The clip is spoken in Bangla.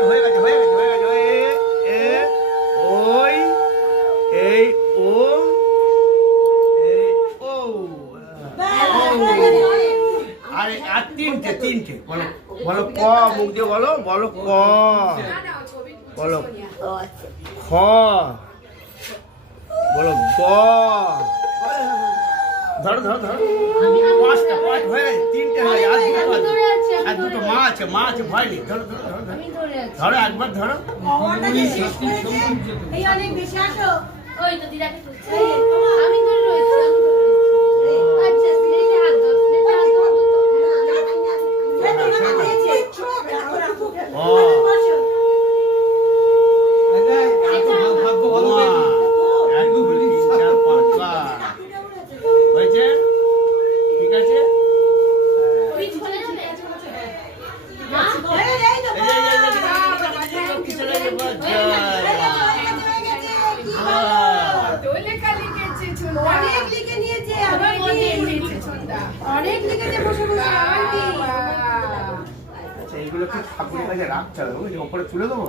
হয়ে গেছে হয়ে গেছে হয়ে গেছে। এ ওই এই ও এই ও আরে আর তিনটে তিনটে বলো বলো ক মুখ দিয়ে বলো বলো ক বলো খ বলো গ ধরো ধরো ধরো পাঁচটা পাঁচ হয়ে গেছে তিনটে হয়ে গেছে আর দুটো মা আছে ভয় নেই ধরো ধরো ধরো ধরো একবার ধরো এই অনেক বেশি আসো ওই তো দিদাকে তুলছে আমি ধরে রয়েছি আচ্ছা স্লেটে হাত দাও স্লেটে হাত দাও হয়েছে ঠিক আছে অনেক লিখে নিয়েছে অনেক লিখেছে বসে বসে আচ্ছা এইগুলো কি ঠাকুরের কাছে রাখতে হবে ওপরে তুলে দেবো